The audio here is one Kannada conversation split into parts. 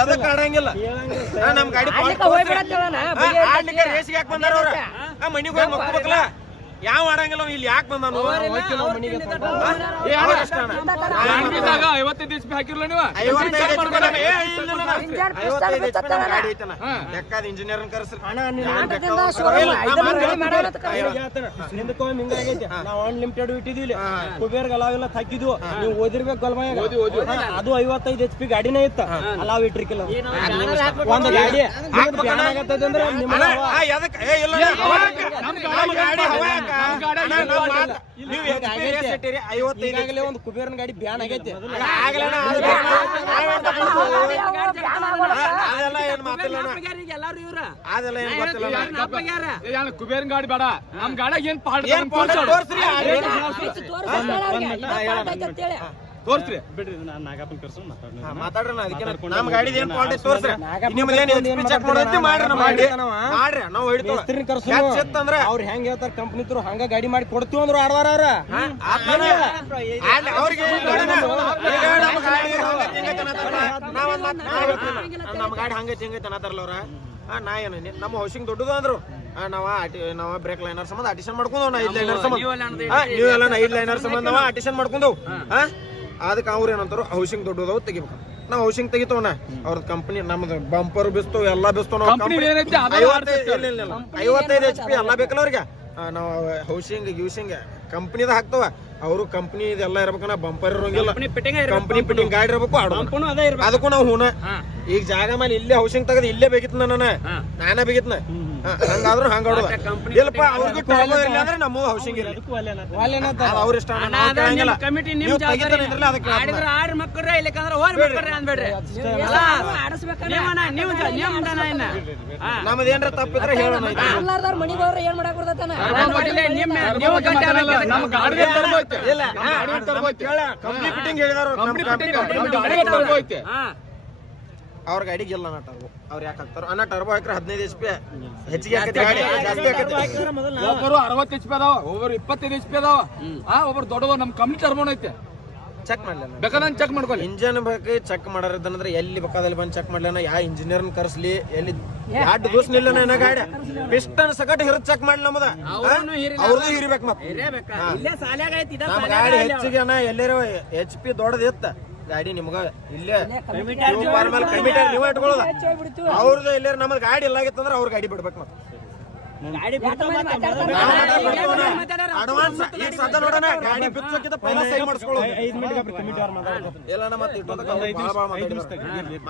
ಎದಕ್ ಆಡಂಗಿಲ್ಲ ನಮ್ ಗಾಡಿ ಆಡ್ಲಿಕ್ಕೆ ರೇಸಿಗೆ ಯಾಕೆ ಬಂದಾರ ಅವ್ರ ಮನಿಗೆ ಹೋಗಿ ಮಕ್ಕೋಬೇಕಲ್ಲ ಯಾವ ಆಡಂಗಿಲ್ಲ ಇಲ್ಲಿ ಯಾಕೆ ಬಂದಾನು 55 HP ಹಾಕಿರ್ಲ ನೀವು ಲೆಕ್ಕದ ಇಂಜಿನಿಯರ್ ಕರ್ಸ್ರಿ ನಾವು ಅನ್ಲಿಮಿಟೆಡ್ ಇಟ್ಟಿದ್ವಿ ಕುಬೇರ್ ಅಲಾವೆಲ್ಲ ಹಾಕಿದ್ವು ನೀವು ಓದಿರ್ಬೇಕು ಗಲ್ಮಾಯ ಅದು 55 HP ಗಾಡಿನೇ ಇತ್ತ ಅಲಾವ್ ಇಟ್ರಿಕಿಲ್ಲ ಒಂದು ಗಾಡಿ ಈಗಾಗಲೇ ಒಂದು ಕುಬೇರನ ಗಾಡಿ ಬ್ಯಾನ್ ಆಗೈತೆ ಕುಬೇರನ್ ಗಾಡಿ ಬೇಡ ನಮ್ ಗಾಡಿಯಾಗ ಏನ್ ತೋರ್ಸ್ರಿ ಬಿಡ್ರಿ ನಾನು ನಾಗಪ್ಪನ ಕರ್ಸ್ಕೊಂಡು ಮಾತಾಡ್ರಿ ಅದಕ್ಕೆ ನಮ್ ಗಾಡಿದ ಏನ್ ಪಾಲ್ಟ್ ತೋರ್ಸ್ರಿ ನಿಮ್ದೇನ್ ಚೆಕ್ ಮಾಡೋದು ಮಾಡ್ರಿ ಮಾಡ್ರಿ ನಾವು ಹಿಡಿತೀವಿ ಅವ್ರು ಹೆಂಗ್ ಹೇಳ್ತಾರ ಕಂಪ್ನಿ ತ್ರು ಹಂಗ ಗಾಡಿ ಮಾಡಿ ಕೊಡ್ತೀವಿ ಅಂದ್ರು ಆಡ್ವಾರ ಅವ್ರ ಅವ್ರಿಗೆ ನಮ್ ಗಾಡಿ ಹಂಗೈತಿ ಹಿಂಗೈತಿ ಅನ್ನತಾರಲ್ಲ ಅವ್ರ ನಾ ಏನು ನಮ್ಮ ಹೌಸಿಂಗ್ ದೊಡ್ಡದು ಅಂದ್ರು ನಾವ ಬ್ರೇಕ್ ಲೈನರ್ ಸಂಬಂಧ ಅಟಿಷನ್ ಮಾಡ್ಕೊಂಡವ್ 5 ಲೈನರ್ ಸಂಬಂಧ ನೀವೆಲ್ಲ 5 ಲೈನರ್ ಸಂಬಂಧ ನಾವ ಅಟಿಷನ್ ಮಾಡ್ಕೊಂಡವ್ ಅದಕ್ಕೆ ಅವ್ರ ಏನಂತಾರ ಹೌಸಿಂಗ್ ದೊಡ್ಡದವ್ ತೆಗಿಬೇಕು ನಾವ್ ಹೌಸಿಂಗ್ ತೆಗಿತವನ ಅವ್ರ ಕಂಪನಿ ನಮ್ದು ಬಂಪರ್ ಬಿಸ್ತವ್ ಎಲ್ಲಾ ಬಿಸ್ತವ್ 55 HP ಎಲ್ಲಾ ಬೇಕಲ್ಲ ಅವ್ರಿಗೆ ನಾವ್ ಹೌಸಿಂಗ್ ಯೂಸಿಂಗ್ ಕಂಪನಿದ ಹಾಕ್ತವ ಅವರು ಕಂಪನಿ ಇದೆಲ್ಲ ಇರ್ಬೇಕನ್ನ ಬಂಪರ್ ಇರೋಂಗಿಲ್ಲ ಕಂಪನಿ ಫಿಟ್ಟಿಂಗ್ ಗಾಡಿ ಇರ್ಬೇಕು ಅದಕ್ಕೂ ನಾವು ಹೂನ ಈಗ ಜಾಗ ಮೇಲೆ ಇಲ್ಲೇ ಹೌಸಿಂಗ್ ತೆಗದ್ ಇಲ್ಲೇ ಬೇಕಿತ್ತು ನಾನೇ ಬೇಕಿತ್ನ ಹಂಗಾದ್ರು ಹಂಗ ಇಲ್ಲಪ್ಪ ಅವ್ರಿಗೆ ಅಂದ್ರೆ ನಮ್ಮ ಹೌಸಿಂಗ್ ಅವ್ರ ಇಷ್ಟ ನಮ್ದೇನ್ರ ತಪ್ಪಿದ್ರೆ ಹೇಳೋಣ ಕಂಪ್ನಿ ಫಿಟ್ಟಿಂಗ್ ಹೇಳಿದಾರ ಅವ್ರ ಗಾಡಿಗೆ ಎಲ್ಲ ಟರ್ಬೋ ಅವ್ರು ಯಾಕೆ ಹಾಕ್ತಾರ ಅನ್ನ ಟರ್ಬೋ ಹಾಕ್ರೆ 15 HP ಹೆಚ್ಚಿಗೆ ಒಬ್ಬರು 60 HP ಅದಾವ ಒಬ್ಬರು 25 HP ಅದಾವ ಒಬ್ಬರು ದೊಡ್ಡವ ನಮ್ ಕಂಪ್ನಿ ಟರ್ಬೋನ್ ಐತೆ ಚೆಕ್ ಮಾಡ್ಲಿಲ್ಲ ಬೇಕಾದಂಗ್ ಚೆಕ್ ಮಾಡ್ಕೊಳ್ಳಿ ಇಂಜನ್ ಬಗ್ಗೆ ಚೆಕ್ ಮಾಡಾರದಂದ್ರೆ ಎಲ್ಲಿ ಬೇಕಾದಲ್ಲಿ ಬಂದು ಚೆಕ್ ಮಾಡ್ಲಾನ ಯಾವ ಇಂಜಿನಿಯರ್ನ ಕರ್ಸ್ಲಿ ಎಲ್ಲಿ 2 ದಿವಸ ನಿಲ್ಲನ ಏನ ಗಾಡಿ ಪಿಸ್ಟನ್ ಸಕಟ್ ಹಿರಿದ್ ಚೆಕ್ ಮಾಡ್ಲಿ ನಮ್ಮದ ಅವ್ರದ್ದು ಹಿರಿಬೇಕು ಮತ್ತೆ ನಮ್ಮ ಗಾಡಿ ಹೆಚ್ಚಿಗೆ ಎಲ್ಲಾರ HP ದೊಡ್ಡದ ಇತ್ತ ಗಾಡಿ ನಿಮ್ಗ ಇಲ್ಲೇ ಕಮಿಟರ್ ನೀವ್ ಇಟ್ಕೊಳ್ಳೋದ ಅವ್ರದ್ದು ಎಲ್ಲಾರ ನಮ್ದು ಗಾಡಿ ಎಲ್ಲ ಆಗಿತ್ತಂದ್ರ ಅವ್ರ ಗಾಡಿ ಬಿಡ್ಬೇಕು ಮತ್ತೆ ಅಡ್ವಾನ್ಸ್ ಈಗ ಸದ್ದ ನೋಡೋಣ ಗಾಡಿ ಬಿಚ್ಚೋಕ್ಕಿಂತ ಪೈಲ ಸೈ ಮಾಡಿಸ್ಕೊಳ್ಳೋದು 5 ಮಿನಿಟ್ ಕಮಿಟಿ ಎಲ್ಲ ಮತ್ತೆ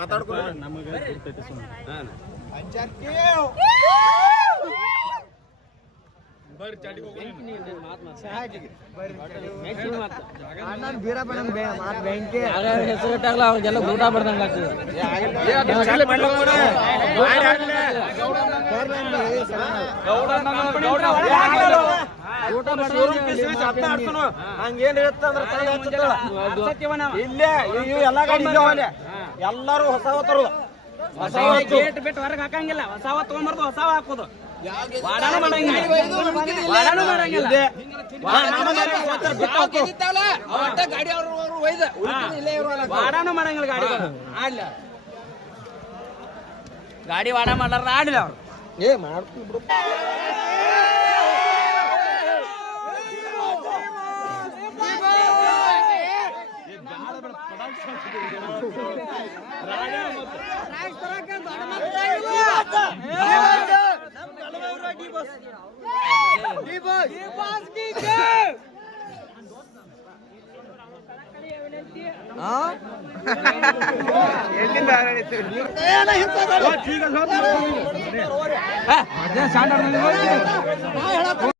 ಮಾತಾಡ್ಕೊಳ್ಳಿ ಹೆಸರಿಟ್ಟಾಗಲ್ಲ ಅವ್ರಿಗೆಲ್ಲ ಊಟ ಬರ್ದಂಗ ಹಂಗೇನ್ ಇರುತ್ತಂದ್ರ ಇಲ್ಲೇ ಎಲ್ಲಾ ಗಾಡಿ ಎಲ್ಲಾರು ಹೊಸ ತರೋದು ಗೇಟ್ ಬಿಟ್ಟು ಹೊರಗೆ ಹಾಕಂಗಿಲ್ಲ ಹೊಸವ ತಗೊಂಬರ್ದು ಹೊಸವ ಹಾಕೋದು ವಾಡಾನು ಮಾಡಂಗಿಲ್ಲ ವಾಡಾನು ಮಾಡಂಗಿಲ್ಲ ಗಾಡಿ ವಾಡ ಮಾಡಾರ ಆಡ್ಲಿ ಅವ್ರು ಮಾಡ್ತೀವಿ ಬಿಡು ಎಲ್ಲಿಂದ